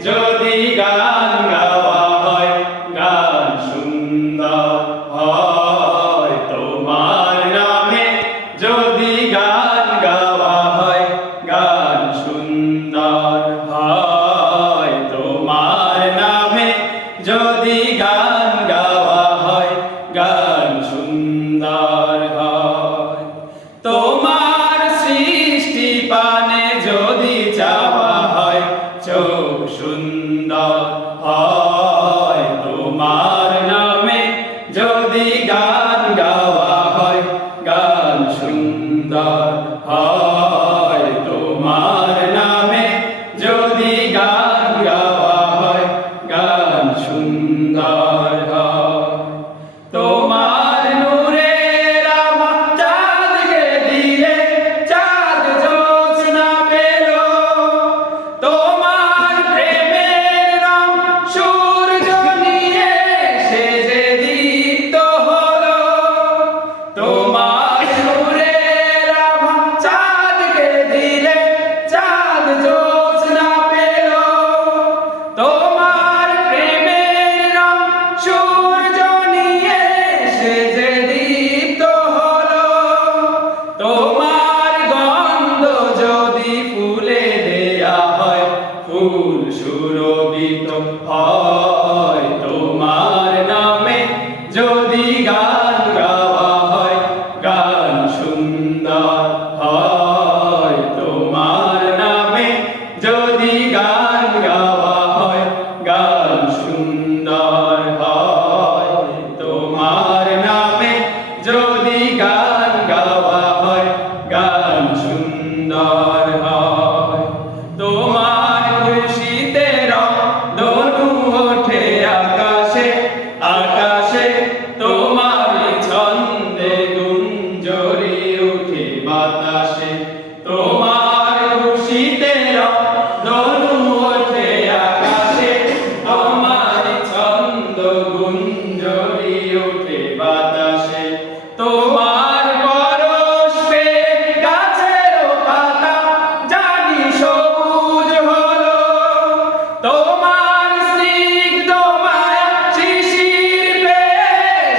যদি গান গাওয়া হয়, গান সুন্দর হয় তোমার নামে। যদি গান গাওয়া হয়, গান সুন্দর হয় তোমার নামে। যদি গান গাওয়া হয়, গান সুন্দর হয়। তোমার সৃষ্টি পানে যদি চাওয়া হয়, চোখ সুন্দর হয় তোমার নামে। যদি গান গাওয়া হয়, গান সুন্দর হয় তোমার নামে। যদি গান গাওয়া হয়, গান সুন্দর হয়। তোমার নূরের আভা চাঁদকে দিলে, চাঁদ জ্যোৎস্না পেল। তোমার প্রেমের রং সূর্য নিয়ে সেজে দীপ্ত হলো। তোমার নূরের আভা চাঁদকে দিলে, চাঁদ জ্যোৎস্না পেল। তোমার প্রেমের রং সূর্য নিয়ে সেজে দীপ্ত হলো। তোমার গন্ধ যদি ফুলে দেয়া হয়, ফুল সুরভিত হয় তোমার নামে। যদি গান গাওয়া হয়, গান সুন্দর হয় তোমার নামে। যদি গান গাওয়া হয়, গান সুন্দর হয় তোমার নামে। যদি গান গাওয়া হয়, গান সুন্দর হয়। তোমার খুশিতে রং ধনু ওঠে আকাশে, আকাশে। তোমার ছন্দে গুঞ্জরি উঠে বাতাসে। তোমার খুশিতে রং ধনু ওঠে আকাশে। তোমার ছন্দ গুঞ্জরি উঠে বাতাসে। তোমার পরশ পেয়ে গাছেরও পাতা জানি সবুজ হলো। তোমার স্নিগ্ধ মায়া শিশির পেয়ে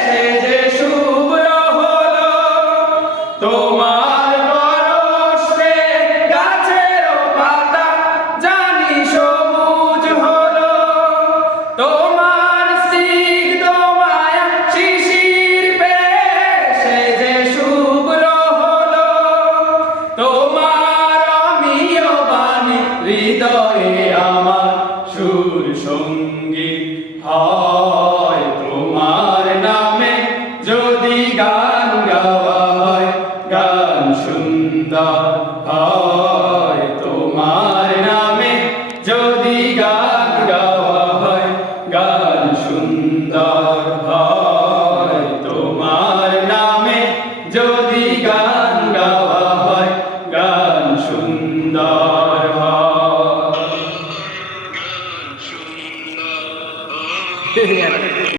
সেজে শুভ্র হলো। তোমার পরশ পেয়ে গাছেরও পাতা জানি সবুজ হলো। তোমার স্নিগ্ধ মায়া শিশির পেয়ে সেজে শুভ্র হলো। তোমার অমীয় বাণী হৃদয়ে আমার সুর সঙ্গীত